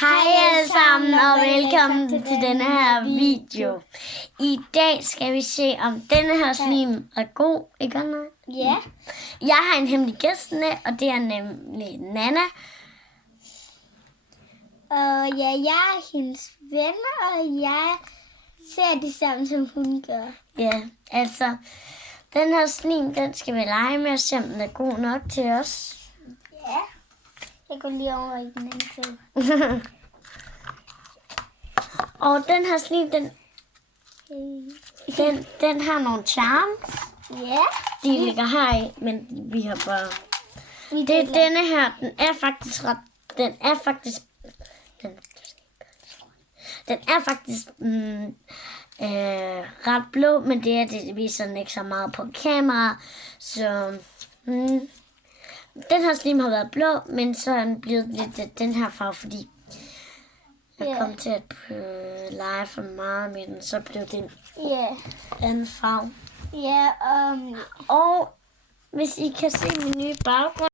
Hej alle sammen og velkommen til denne her video. I dag skal vi se om denne her slim er god, ikke Anna? Ja. Jeg har en hemmelig gæst med, og det er nemlig Nana. Og ja, jeg er hendes ven, og jeg ser det samme, som hun gør. Ja, altså, den her slim, den skal vi lege med og se, om den er god nok til os. Ja. Jeg går lige over i den anden side. Og den her slim, den har nogle charms. Ja. De ligger her i, men vi har bare... Denne her, den er faktisk ret blå, men det viser den ikke så meget på kamera. Så den her slim har været blå, men så er den blevet lidt den her farve, fordi jeg kom til at lege for meget med den, så blev det en anden farve. Ja, Og hvis I kan se min nye baggrund,